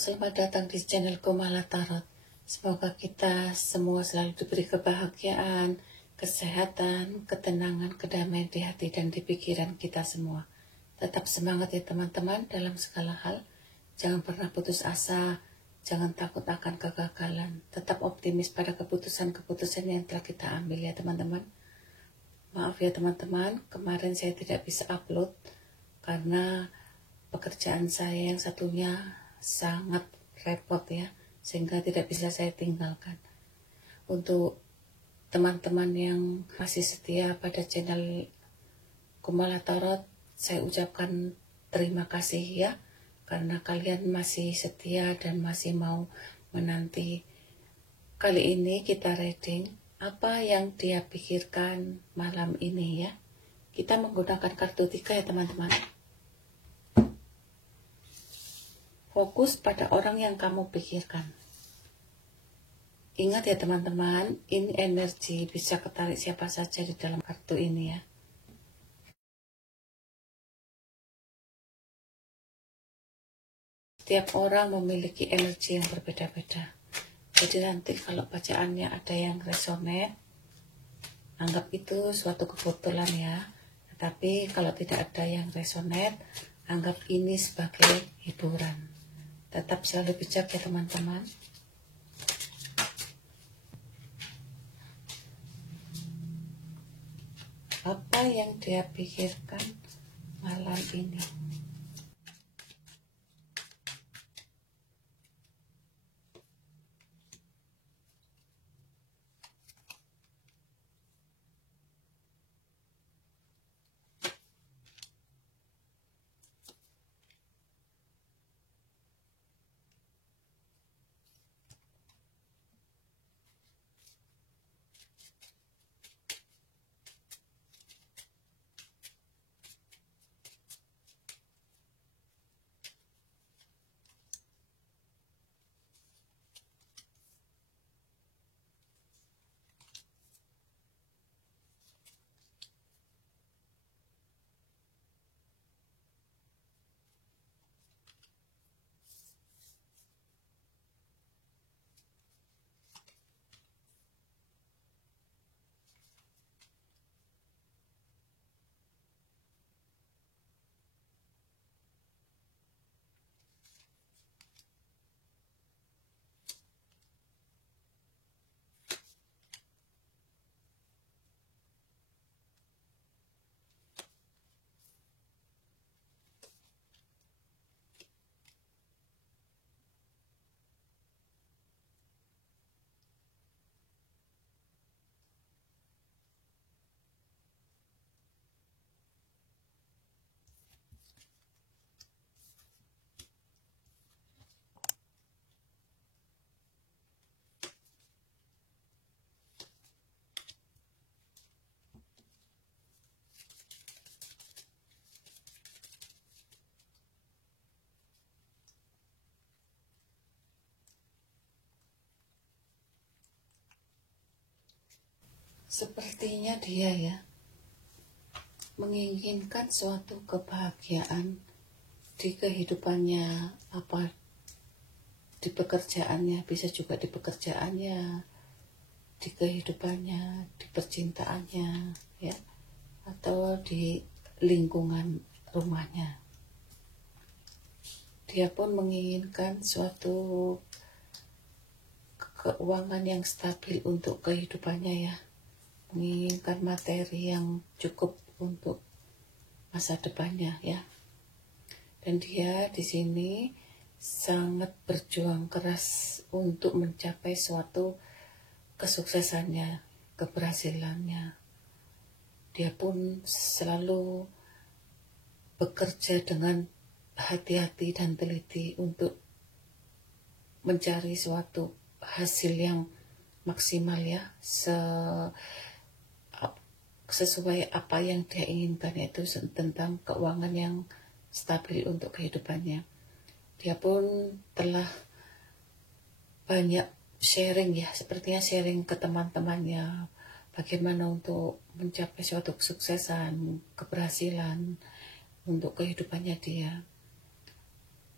selamat datang di channel Kumala Tarot. Semoga kita semua selalu diberi kebahagiaan, kesehatan, ketenangan, kedamaian di hati dan di pikiran kita semua. Tetap semangat ya teman-teman dalam segala hal. Jangan pernah putus asa, jangan takut akan kegagalan. Tetap optimis pada keputusan-keputusan yang telah kita ambil ya teman-teman. Maaf ya teman-teman, kemarin saya tidak bisa upload karena pekerjaan saya yang satunya sangat repot ya, sehingga tidak bisa saya tinggalkan. Untuk teman-teman yang masih setia pada channel Kumala Tarot, saya ucapkan terima kasih ya, karena kalian masih setia dan masih mau menanti. Kali ini kita reading apa yang dia pikirkan malam ini ya. Kita menggunakan kartu 3 ya teman-teman. Fokus pada orang yang kamu pikirkan. Ingat ya teman-teman, ini energi bisa ketarik siapa saja di dalam kartu ini ya. Setiap orang memiliki energi yang berbeda-beda. Jadi nanti kalau bacaannya ada yang resonate, anggap itu suatu kebetulan ya. Tetapi kalau tidak ada yang resonate, anggap ini sebagai hiburan. Tetap selalu bijak ya teman-teman. Apa yang dia pikirkan malam ini? Sepertinya dia ya menginginkan suatu kebahagiaan di kehidupannya, apa di pekerjaannya, bisa juga di pekerjaannya, di kehidupannya, di percintaannya ya, atau di lingkungan rumahnya. Dia pun menginginkan suatu keuangan yang stabil untuk kehidupannya ya, menginginkan materi yang cukup untuk masa depannya ya. Dan dia di sini sangat berjuang keras untuk mencapai suatu kesuksesannya, keberhasilannya. Dia pun selalu bekerja dengan hati-hati dan teliti untuk mencari suatu hasil yang maksimal ya, sesuai apa yang dia inginkan, yaitu tentang keuangan yang stabil untuk kehidupannya. Dia pun telah banyak sharing ya, sepertinya sharing ke teman-temannya bagaimana untuk mencapai suatu kesuksesan, keberhasilan untuk kehidupannya dia.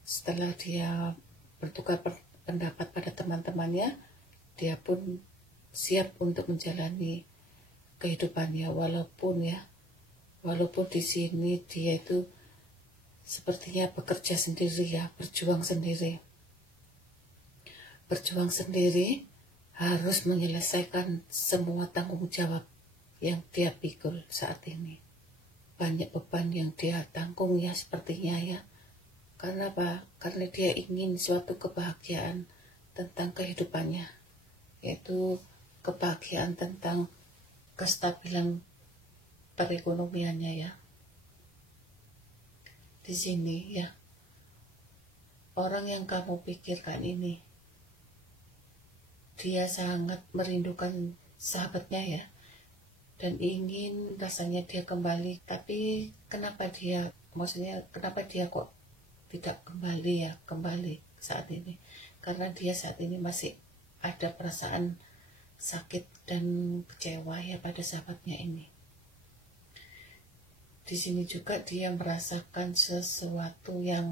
Setelah dia bertukar pendapat pada teman-temannya, dia pun siap untuk menjalani kehidupannya, walaupun di sini dia itu sepertinya bekerja sendiri ya, berjuang sendiri, harus menyelesaikan semua tanggung jawab yang dia pikul saat ini. Banyak beban yang dia tanggung ya sepertinya ya. Karena apa? Karena dia ingin suatu kebahagiaan tentang kehidupannya, yaitu kebahagiaan tentang kestabilan perekonomiannya ya. Di sini ya, orang yang kamu pikirkan ini, dia sangat merindukan sahabatnya ya, dan ingin rasanya dia kembali. Tapi kenapa dia kok tidak kembali saat ini? Karena dia saat ini masih ada perasaan sakit dan kecewa ya pada sahabatnya ini. Di sini juga dia merasakan sesuatu yang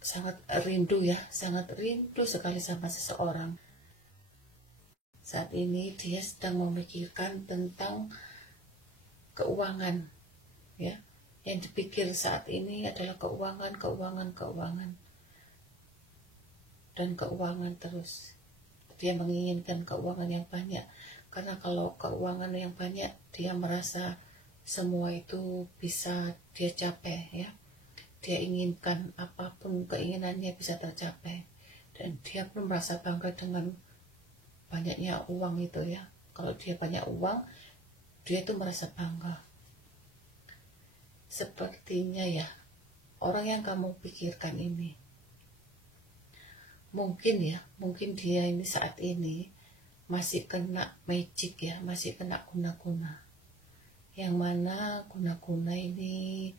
sangat rindu sekali sama seseorang. Saat ini dia sedang memikirkan tentang keuangan ya. Yang dipikir saat ini adalah keuangan dan keuangan terus. Dia menginginkan keuangan yang banyak, karena kalau keuangan yang banyak, dia merasa semua itu bisa dia capai ya. Dia inginkan apapun keinginannya bisa tercapai, dan dia pun merasa bangga dengan banyaknya uang itu ya. Kalau dia banyak uang, dia itu merasa bangga. Sepertinya ya, orang yang kamu pikirkan ini, mungkin dia ini saat ini masih kena magic ya, masih kena guna-guna. Yang mana guna-guna ini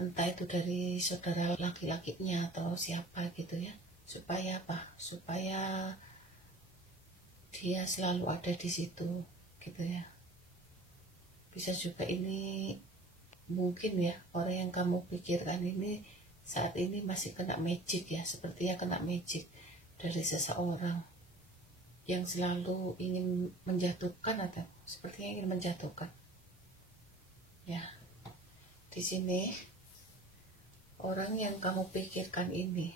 entah itu dari saudara laki-lakinya atau siapa gitu ya. Supaya apa? Supaya dia selalu ada di situ gitu ya. Bisa juga ini mungkin ya, orang yang kamu pikirkan ini saat ini masih kena magic ya, sepertinya kena magic dari seseorang yang selalu ingin menjatuhkan atau sepertinya ingin menjatuhkan ya. Di sini orang yang kamu pikirkan ini,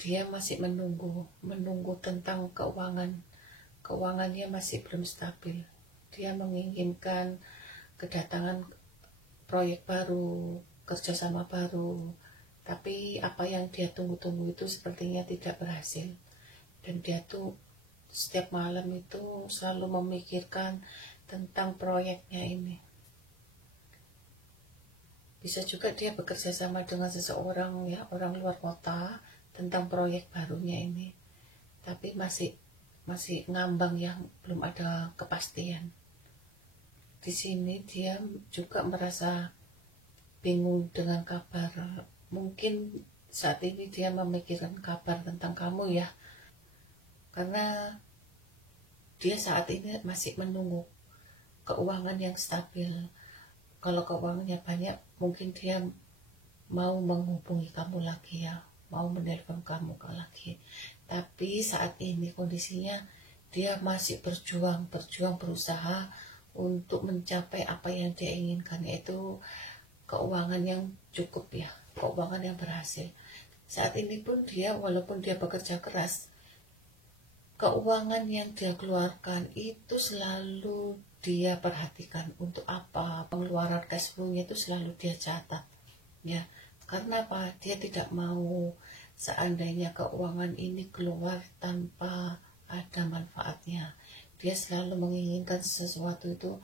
dia masih menunggu tentang keuangannya masih belum stabil. Dia menginginkan kedatangan proyek baru, kerjasama baru, tapi apa yang dia tunggu-tunggu itu sepertinya tidak berhasil. Dan dia tuh setiap malam itu selalu memikirkan tentang proyeknya ini. Bisa juga dia bekerja sama dengan seseorang ya, orang luar kota, tentang proyek barunya ini, tapi masih ngambang yang belum ada kepastian. Di sini dia juga merasa bingung dengan kabar. Mungkin saat ini dia memikirkan kabar tentang kamu ya, karena dia saat ini masih menunggu keuangan yang stabil. Kalau keuangannya banyak, mungkin dia mau menghubungi kamu lagi ya, mau menelpon kamu lagi. Tapi saat ini kondisinya dia masih berjuang berusaha untuk mencapai apa yang dia inginkan, yaitu keuangan yang cukup ya, keuangan yang berhasil. Saat ini pun dia, walaupun dia bekerja keras, keuangan yang dia keluarkan itu selalu dia perhatikan. Untuk apa? Pengeluaran cash flow-nya itu selalu dia catat ya. Karena apa? Dia tidak mau seandainya keuangan ini keluar tanpa ada manfaatnya. Dia selalu menginginkan sesuatu itu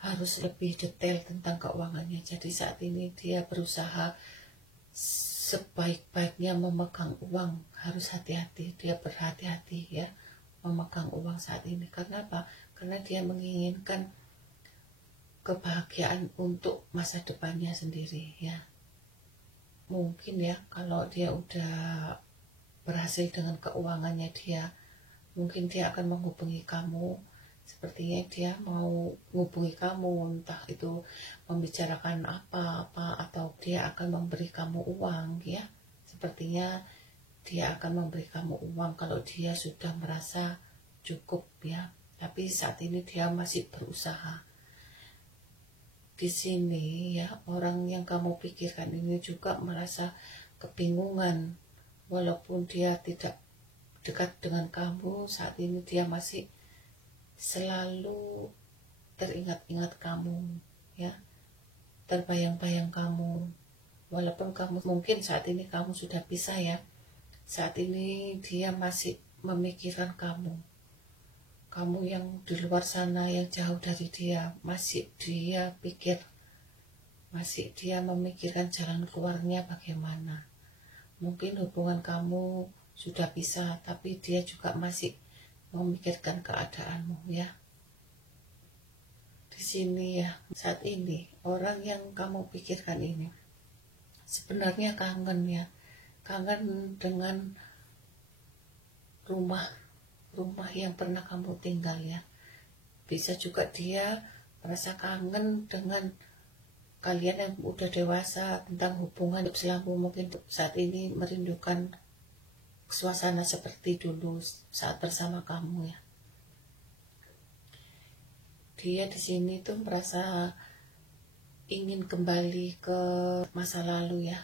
harus lebih detail tentang keuangannya. Jadi saat ini dia berusaha sebaik-baiknya memegang uang. Harus hati-hati, dia berhati-hati ya memegang uang saat ini. Karena apa? Karena dia menginginkan kebahagiaan untuk masa depannya sendiri ya. Mungkin ya, kalau dia udah berhasil dengan keuangannya dia, mungkin dia akan menghubungi kamu. Sepertinya dia mau menghubungi kamu, entah itu membicarakan apa atau dia akan memberi kamu uang ya. Sepertinya dia akan memberi kamu uang kalau dia sudah merasa cukup ya. Tapi saat ini dia masih berusaha. Di sini ya, orang yang kamu pikirkan ini juga merasa kebingungan. Walaupun dia tidak dekat dengan kamu, saat ini dia masih selalu teringat-ingat kamu ya, terbayang-bayang kamu. Walaupun kamu mungkin saat ini kamu sudah pisah ya, saat ini dia masih memikirkan kamu. Kamu yang di luar sana, yang jauh dari dia, masih dia pikir, masih dia memikirkan jalan keluarnya bagaimana. Mungkin hubungan kamu sudah pisah, tapi dia juga masih memikirkan keadaanmu ya. Di sini ya, saat ini orang yang kamu pikirkan ini sebenarnya kangen ya, kangen dengan rumah yang pernah kamu tinggal ya. Bisa juga dia merasa kangen dengan kalian yang udah dewasa, tentang hubungan selama mungkin saat ini merindukan suasana seperti dulu saat bersama kamu ya. Dia di sini tuh merasa ingin kembali ke masa lalu ya,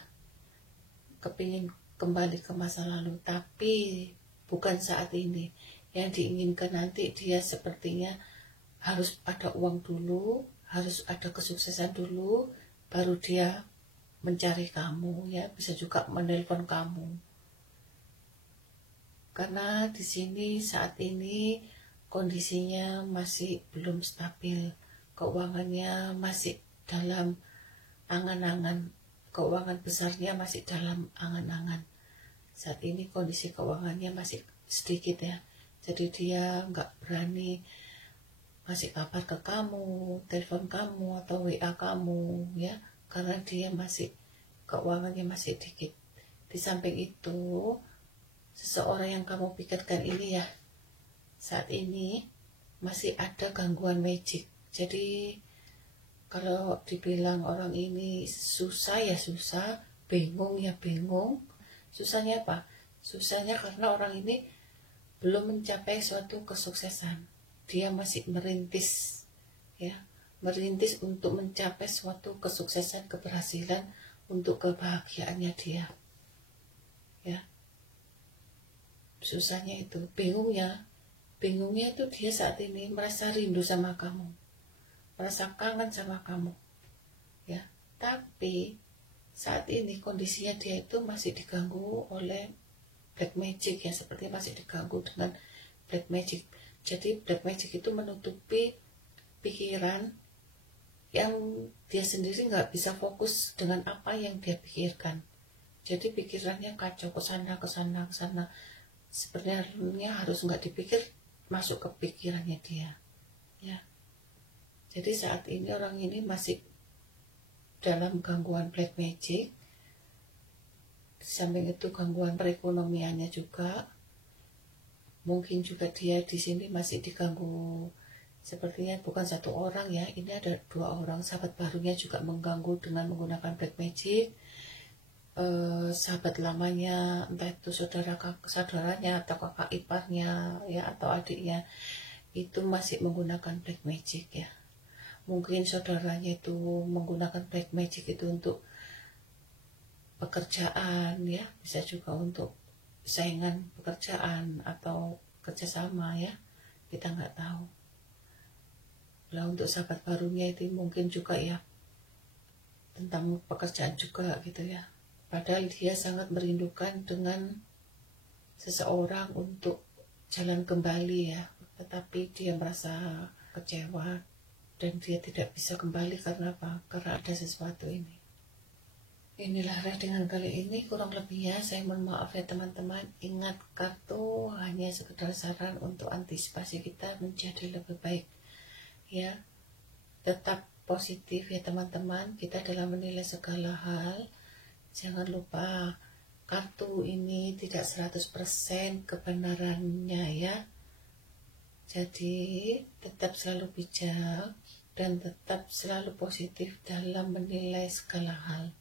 kepingin kembali ke masa lalu, tapi bukan saat ini. Yang diinginkan nanti dia sepertinya harus ada uang dulu, harus ada kesuksesan dulu, baru dia mencari kamu ya, bisa juga menelpon kamu. Karena di sini saat ini kondisinya masih belum stabil, keuangannya masih dalam angan-angan, keuangan besarnya masih dalam angan-angan. Saat ini kondisi keuangannya masih sedikit ya, jadi dia nggak berani ngasih kabar ke kamu, telepon kamu atau WA kamu ya, karena dia masih keuangannya masih sedikit. Di samping itu, seseorang yang kamu pikirkan ini ya, saat ini masih ada gangguan magic. Jadi kalau dibilang orang ini susah ya susah, bingung ya bingung. Susahnya apa? Susahnya karena orang ini belum mencapai suatu kesuksesan. Dia masih merintis ya, merintis untuk mencapai suatu kesuksesan, keberhasilan, untuk kebahagiaannya dia ya. Susahnya itu, bingungnya itu dia saat ini merasa rindu sama kamu, merasa kangen sama kamu ya. Tapi saat ini kondisinya dia itu masih diganggu oleh black magic ya, seperti masih diganggu dengan black magic. Jadi black magic itu menutupi pikiran yang dia sendiri nggak bisa fokus dengan apa yang dia pikirkan. Jadi pikirannya kacau ke sana ke sana ke sana. Sebenarnya harus nggak dipikir, masuk ke pikirannya dia ya. Jadi saat ini orang ini masih dalam gangguan black magic. Di samping itu gangguan perekonomiannya juga. Mungkin juga dia di sini masih diganggu, sepertinya bukan satu orang ya, ini ada 2 orang. Sahabat barunya juga mengganggu dengan menggunakan black magic. Sahabat lamanya, entah itu saudaranya atau kakak iparnya ya, atau adiknya, itu masih menggunakan black magic ya. Mungkin saudaranya itu menggunakan black magic itu untuk pekerjaan ya, bisa juga untuk saingan pekerjaan atau kerjasama ya, kita nggak tahu. Lah untuk sahabat barunya itu mungkin juga ya tentang pekerjaan juga gitu ya. Padahal dia sangat merindukan dengan seseorang untuk jalan kembali ya, tetapi dia merasa kecewa dan dia tidak bisa kembali. Karena apa? Karena ada sesuatu ini. Inilah readingan kali ini, kurang lebihnya saya mohon maaf ya teman-teman. Ingat, kartu hanya sekedar saran untuk antisipasi kita menjadi lebih baik ya. Tetap positif ya teman-teman, kita dalam menilai segala hal. Jangan lupa, kartu ini tidak 100% kebenarannya ya. Jadi tetap selalu bijak dan tetap selalu positif dalam menilai segala hal.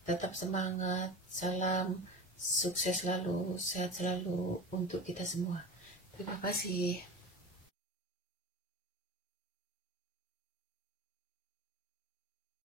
Tetap semangat, salam Sukses selalu, sehat selalu untuk kita semua. Terima kasih.